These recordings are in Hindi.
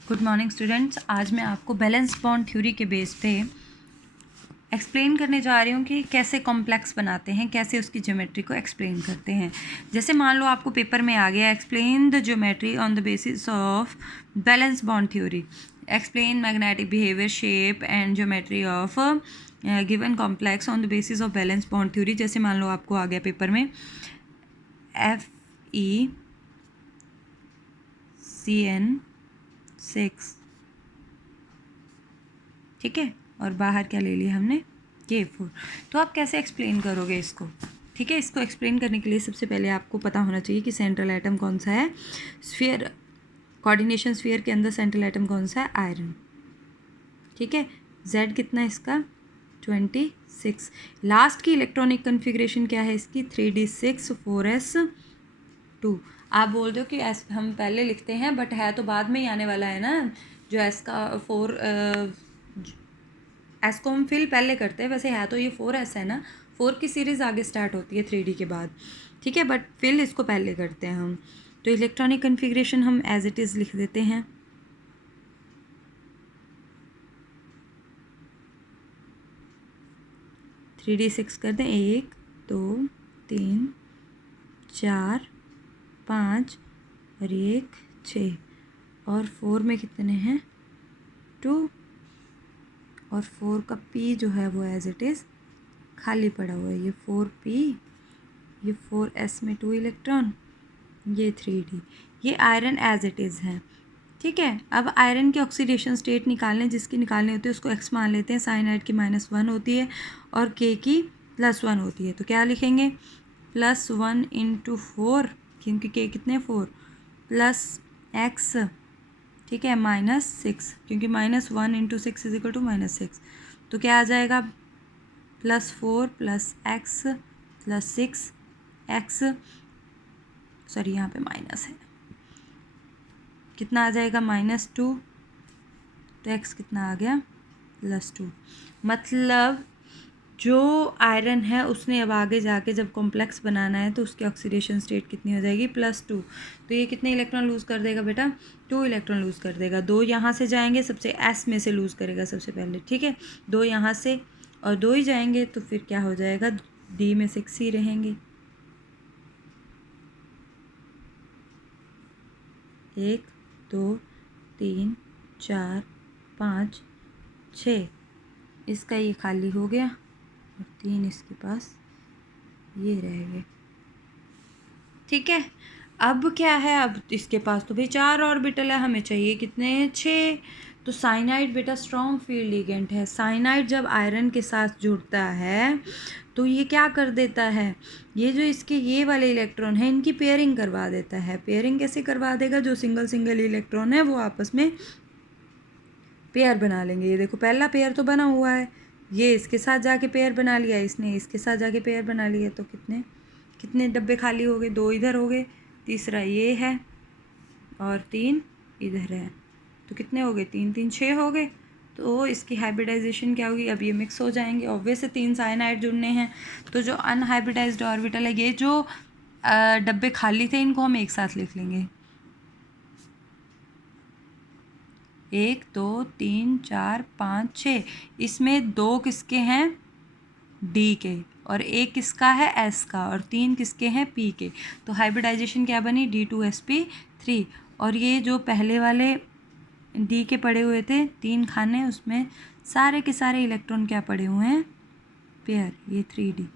Good morning students. आज मैं आपको बैलेंस बॉन्ड थ्योरी के बेस पे एक्सप्लेन करने जा रही हूँ कि कैसे कॉम्प्लेक्स बनाते हैं, कैसे उसकी ज्योमेट्री को एक्सप्लेन करते हैं। जैसे मान लो आपको पेपर में आ गया explain the geometry on the basis of valence bond theory, explain magnetic behaviour, shape and geometry of given complex on the basis of valence bond theory. जैसे मान लो आपको आ गया पेपर में FeCN6, ठीक है, और बाहर क्या ले लिया हमने K4। तो आप कैसे एक्सप्लेन करोगे इसको? ठीक है, इसको एक्सप्लेन करने के लिए सबसे पहले आपको पता होना चाहिए कि सेंट्रल एटम कौन सा है। स्फीयर, कोऑर्डिनेशन स्फीयर के अंदर सेंट्रल एटम कौन सा है? आयरन। ठीक है, Z कितना है इसका? 26। लास्ट की इलेक्ट्रॉनिक कन्फिग्रेशन क्या है इसकी? 3d6 4s2। आप बोल दो कि एस हम पहले लिखते हैं, बट है तो बाद में ही आने वाला है ना। जो एस का 4 एस को हम फिल पहले करते हैं, वैसे है तो ये 4s है ना। 4 की सीरीज़ आगे स्टार्ट होती है 3d के बाद, ठीक है, बट फिल इसको पहले करते हैं हम। तो इलेक्ट्रॉनिक कन्फिग्रेशन हम एज इट इज़ लिख देते हैं। थ्री डी सिक्स कर दें, 1 2 3 4 5 और 1 6, और 4 में कितने हैं? 2, और 4 का P जो है वो एज इट इज़ खाली पड़ा हुआ है। ये 4p, ये 4s में 2 इलेक्ट्रॉन, ये 3d। ये आयरन एज इट इज़ है, ठीक है। अब आयरन की ऑक्सीडेशन स्टेट निकालने, जिसकी निकालनी होती है उसको x मान लेते हैं। साइनाइड की -1 होती है और K की +1 होती है। तो क्या लिखेंगे? +1 × 4, क्योंकि K कितने 4, प्लस x, ठीक है, -6, क्योंकि -1 × 6 = -6। तो क्या आ जाएगा? +4 + x + 6x, सॉरी यहाँ पे माइनस है, कितना आ जाएगा? -2। तो x कितना आ गया? +2। मतलब जो आयरन है उसने अब आगे जाके जब कॉम्प्लेक्स बनाना है तो उसकी ऑक्सीडेशन स्टेट कितनी हो जाएगी? +2। तो ये कितने इलेक्ट्रॉन लूज़ कर देगा बेटा? 2 इलेक्ट्रॉन लूज़ कर देगा। 2 यहाँ से जाएंगे, सबसे S में से लूज़ करेगा सबसे पहले, ठीक है। 2 यहाँ से और 2 ही जाएंगे, तो फिर क्या हो जाएगा? D में 6 ही रहेंगे। 1 2 3 4 5 6, इसका ये खाली हो गया और 3 इसके पास ये रह गए, ठीक है। अब क्या है? अब इसके पास तो भाई 4 ऑर्बिटल है, हमें चाहिए कितने? 6। तो साइनाइड बेटा स्ट्रॉन्ग फील्ड लिगेंड है। साइनाइड जब आयरन के साथ जुड़ता है तो ये क्या कर देता है? ये जो इसके ये वाले इलेक्ट्रॉन है इनकी पेयरिंग करवा देता है। पेयरिंग कैसे करवा देगा? जो सिंगल सिंगल इलेक्ट्रॉन है वो आपस में पेयर बना लेंगे। ये देखो पहला पेयर तो बना हुआ है, ये इसके साथ जाके पेयर बना लिया, इसने इसके साथ जाके पेयर बना लिया। तो कितने कितने डब्बे खाली हो गए? 2 इधर हो गए, तीसरा ये है और 3 इधर है। तो कितने हो गए? 3 3 6 हो गए। तो इसकी हाइब्रिडाइजेशन क्या होगी? अब ये मिक्स हो जाएंगे। ऑब्वियस है 3 साइनाइड जुड़ने हैं, तो जो अनहाइब्रिडाइज्ड ऑर्बिटल है, ये जो डब्बे खाली थे इनको हम एक साथ लिख लेंगे। 1 2 3 4 5 6, इसमें 2 किसके हैं? D के, और 1 किसका है? S का, और 3 किसके हैं? P के। तो हाइब्रिडाइजेशन क्या बनी? D2sp3। और ये जो पहले वाले D के पड़े हुए थे 3 खाने, उसमें सारे के सारे इलेक्ट्रॉन क्या पड़े हुए हैं? पेयर, ये 3D,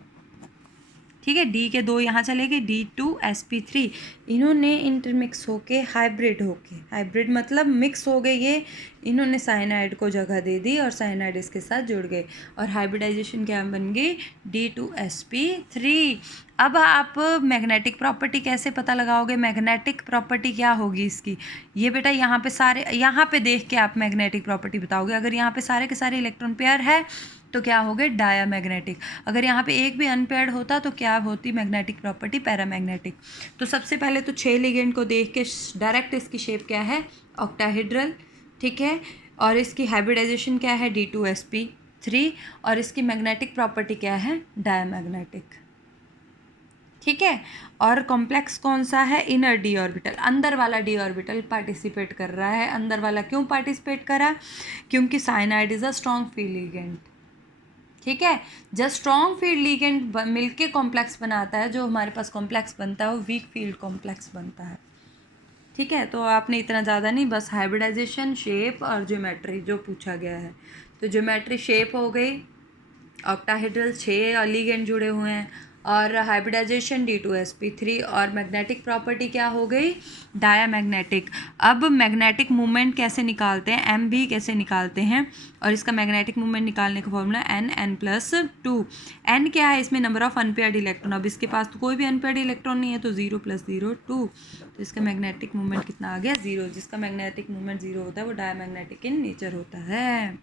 ठीक है। D के 2 यहाँ चले गए, D2sp3। इन्होंने इंटरमिक्स होके हाइब्रिड होके, हाइब्रिड मतलब मिक्स हो गए ये, इन्होंने साइनाइड को जगह दे दी और साइनाइड इसके साथ जुड़ गए, और हाइब्रिडाइजेशन क्या बन गई? D2sp3। अब आप मैग्नेटिक प्रॉपर्टी कैसे पता लगाओगे? मैग्नेटिक प्रॉपर्टी क्या होगी इसकी? ये बेटा यहाँ पे सारे, यहाँ पे देख के आप मैग्नेटिक प्रॉपर्टी बताओगे। अगर यहाँ पे सारे के सारे इलेक्ट्रॉन पेयर है तो क्या हो गए? डायामैग्नेटिक। अगर यहाँ पे एक भी अनपेयर्ड होता तो क्या होती मैग्नेटिक प्रॉपर्टी? पैरामैग्नेटिक। तो सबसे पहले तो 6 लिगेंड को देख के डायरेक्ट इसकी शेप क्या है? ऑक्टाहेड्रल, ठीक है। और इसकी हाइब्रिडाइजेशन क्या है? D2sp3। और इसकी मैग्नेटिक प्रॉपर्टी क्या है? डायामैग्नेटिक, ठीक है। और कॉम्प्लेक्स कौन सा है? इनर डी ऑर्बिटल, अंदर वाला डी ऑर्बिटल पार्टिसिपेट कर रहा है। अंदर वाला क्यों पार्टिसिपेट करा? क्योंकि cyanide is a strong field ligand. ठीक है, जब स्ट्रॉन्ग फील्ड लिगेंड मिलके कॉम्प्लेक्स बनाता है, जो हमारे पास कॉम्प्लेक्स बनता है वो वीक फील्ड कॉम्प्लेक्स बनता है। ठीक है, तो आपने इतना ज़्यादा नहीं, बस हाइब्रिडाइजेशन, शेप और ज्योमेट्री जो पूछा गया है। तो ज्योमेट्री शेप हो गई, ऑक्टाहेड्रल 6 लिगेंड जुड़े हुए हैं, और हाइब्रिडाइजेशन D2sp3, और मैग्नेटिक प्रॉपर्टी क्या हो गई? डायामैग्नेटिक। अब मैग्नेटिक मूवमेंट कैसे निकालते हैं? एम भी कैसे निकालते हैं, और इसका मैग्नेटिक मूवमेंट निकालने का फॉर्मूला n+2। n क्या है? इसमें नंबर ऑफ अनपेयर्ड इलेक्ट्रॉन। अब इसके पास तो कोई भी अनपेयर्ड इलेक्ट्रॉन नहीं है, तो 0 + 0 2, तो इसका मैग्नेटिक मूवमेंट कितना आ गया? 0। जिसका मैग्नेटिक मूवमेंट 0 होता है वो डायामैग्नेटिक इन नेचर होता है।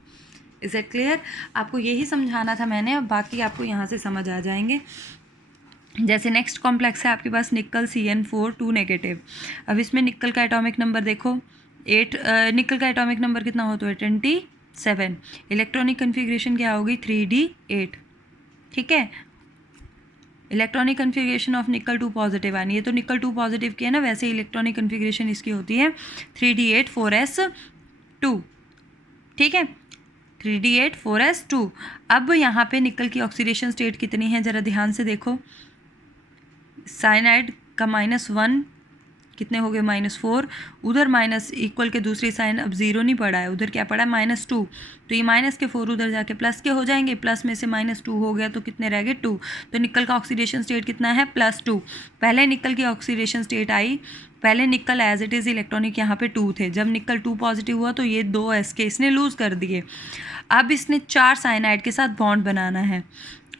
Is it clear? आपको यही समझाना था मैंने, अब बाकी आपको यहाँ से समझ आ जाएंगे। जैसे नेक्स्ट कॉम्प्लेक्स है आपके पास निकल CN4 2 नेगेटिव। अब इसमें निकल का एटॉमिक नंबर देखो 8, निकल का एटॉमिक नंबर कितना हो तो है 27। इलेक्ट्रॉनिक कन्फिग्रेशन क्या होगी? 3D8। ठीक है, इलेक्ट्रॉनिक कन्फिग्रेशन ऑफ निकल 2 पॉजिटिव आनी है, तो निकल 2 पॉजिटिव की है ना, वैसे ही इलेक्ट्रॉनिक कन्फिग्रेशन इसकी होती है 3D8 4s2। ठीक है, 3D8 4s2। अब यहाँ पे निकल की ऑक्सीडेशन स्टेट कितनी है ज़रा ध्यान से देखो। साइनाइड का -1 कितने हो गए? -4। उधर माइनस इक्वल के दूसरी साइन अब 0 नहीं पड़ा है, उधर क्या पड़ा है? -2। तो ये माइनस के 4 उधर जाके प्लस के हो जाएंगे, प्लस में से -2 हो गया तो कितने रह गए? 2। तो निकल का ऑक्सीडेशन स्टेट कितना है? +2। पहले निकल की ऑक्सीडेशन स्टेट आई, पहले निकल एज इट इज़ इलेक्ट्रॉनिक यहाँ पे 2 थे, जब निकल 2 पॉजिटिव हुआ तो ये 2 s के इसने लूज़ कर दिए। अब इसने 4 साइनाइड के साथ बॉन्ड बनाना है।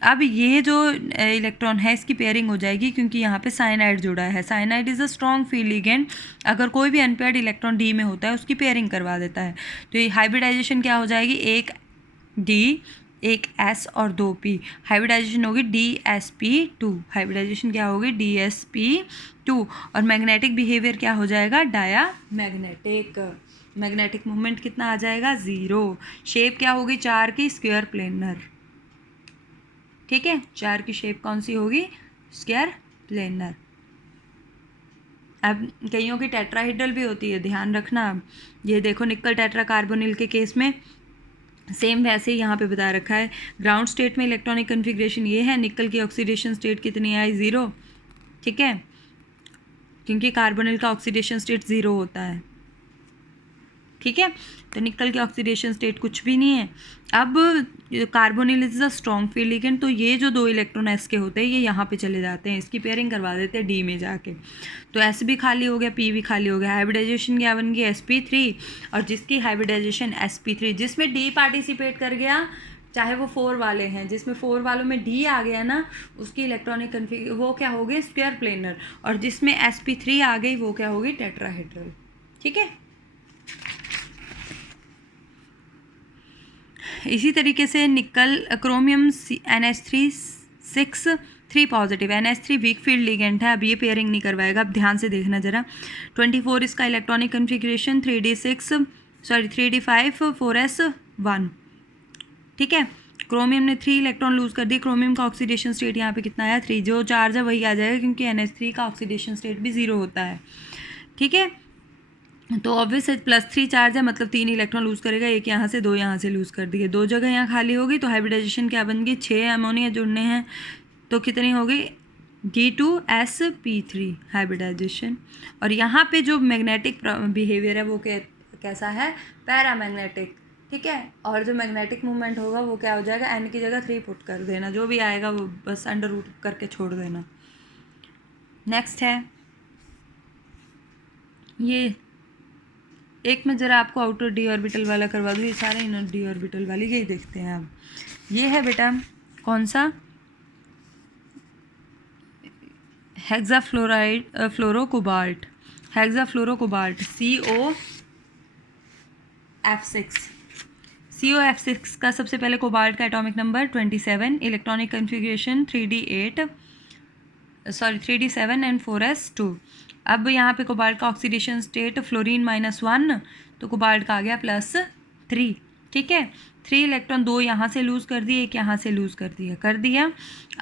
अब ये जो इलेक्ट्रॉन है इसकी पेयरिंग हो जाएगी, क्योंकि यहाँ पे साइनाइड जुड़ा है। Cyanide is a strong field ligand, अगर कोई भी अनपेयर्ड इलेक्ट्रॉन D में होता है उसकी पेयरिंग करवा देता है। तो ये हाइब्रिडाइजेशन क्या हो जाएगी? एक D, एक S और 2 P। हाइब्रिडाइजेशन होगी DsP2। हाइब्रिडाइजेशन क्या होगी? DsP2। और मैग्नेटिक बिहेवियर क्या हो जाएगा? डायामैग्नेटिक। मैग्नेटिक मूवमेंट कितना आ जाएगा? 0। शेप क्या होगी? 4 की स्क्वायर प्लेनर। ठीक है, 4 की शेप कौन सी होगी? Square planar. अब कईयों की टेट्राहेड्रल भी होती है, ध्यान रखना। ये देखो निकल टेट्रा कार्बोनिल के केस में सेम वैसे ही यहाँ पे बता रखा है। ग्राउंड स्टेट में इलेक्ट्रॉनिक कन्फिग्रेशन ये है, निकल की ऑक्सीडेशन स्टेट कितनी आई? 0। ठीक है, क्योंकि कार्बोनिल का ऑक्सीडेशन स्टेट 0 होता है। ठीक है, तो निकल की ऑक्सीडेशन स्टेट कुछ भी नहीं है। अब carbonyl is a strong field ligand, तो ये जो 2 इलेक्ट्रॉन S के होते हैं ये यहाँ पे चले जाते हैं, इसकी पेयरिंग करवा देते हैं D में जाके, तो S भी खाली हो गया, P भी खाली हो गया। हाइब्रिडाइजेशन क्या बन गया? sp3। और जिसकी हाइब्रिडाइजेशन sp3 जिसमें D पार्टिसिपेट कर गया, चाहे वो 4 वाले हैं, जिसमें 4 वालों में D आ गया ना, उसकी इलेक्ट्रॉनिक कन्फिग वो क्या हो गई? Square planar. और जिसमें sp3 आ गई वो क्या होगी? टेट्राहेड्रल। ठीक है, इसी तरीके से निकल chromium NH3 3 positive, NH3 weak field ligand है, अब ये पेयरिंग नहीं करवाएगा। अब ध्यान से देखना ज़रा। 24 इसका इलेक्ट्रॉनिक कन्फिग्रेशन, 3D5 4s1। ठीक है, क्रोमियम ने 3 इलेक्ट्रॉन लूज़ कर दी। क्रोमियम का ऑक्सीडेशन स्टेट यहाँ पे कितना आया? 3। जो चार्ज है वही आ जाएगा, क्योंकि NH3 का ऑक्सीडेशन स्टेट भी 0 होता है। ठीक है, तो ऑब्वियस है +3 चार्ज है, मतलब 3 इलेक्ट्रॉन लूज़ करेगा, एक यहाँ से 2 यहाँ से लूज़ कर दिए, 2 जगह यहाँ खाली होगी। तो हाइब्रिडाइजेशन क्या बन गई? 6 अमोनिया जुड़ने हैं, तो कितनी होगी? D2sp3 hybridisation. और यहाँ पे जो मैग्नेटिक बिहेवियर है वो कैसा है? पैरामैग्नेटिक। ठीक है, और जो मैग्नेटिक मूवमेंट होगा वो क्या हो जाएगा? N की जगह 3 पुट कर देना, जो भी आएगा वो बस अंडर रूट करके छोड़ देना। नेक्स्ट है ये एक में ज़रा आपको आउटर D ऑर्बिटल वाला करवा दूँ, ये सारे इनर D ऑर्बिटल वाली यही देखते हैं। अब ये है बेटा कौन सा? हेक्साफ्लोराइड फ्लोरोकोबाल्ट, हेक्साफ्लोरोकोबाल्ट COF6 का सबसे पहले कोबाल्ट का atomic number 27, electronic configuration 3D7 and 4s2। अब यहाँ पे कोबाल्ट का ऑक्सीडेशन स्टेट फ्लोरीन -1, तो कोबाल्ट का आ गया +3। ठीक है। 3 इलेक्ट्रॉन, 2 यहाँ से लूज़ कर दिए, 1 यहाँ से लूज़ कर दिया।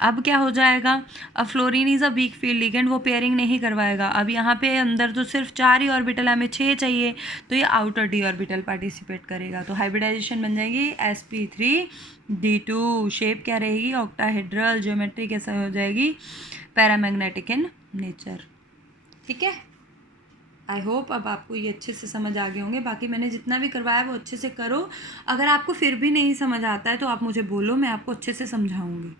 अब क्या हो जाएगा, अब fluorine is a weak field ligand, वो पेयरिंग नहीं करवाएगा। अब यहाँ पे अंदर तो सिर्फ 4 ही ऑर्बिटल, हमें 6 चाहिए, तो ये आउटर डी ऑर्बिटल पार्टिसिपेट करेगा। तो हाइब्रिडाइजेशन बन जाएगी sp3d2। शेप क्या रहेगी, ऑक्टाहेड्रल। ज्योमेट्री कैसा हो जाएगी, पैरामैग्नेटिक इन नेचर। ठीक है। आई होप अब आपको ये अच्छे से समझ आ गए होंगे। बाकी मैंने जितना भी करवाया वो अच्छे से करो। अगर आपको फिर भी नहीं समझ आता है तो आप मुझे बोलो, मैं आपको अच्छे से समझाऊंगी।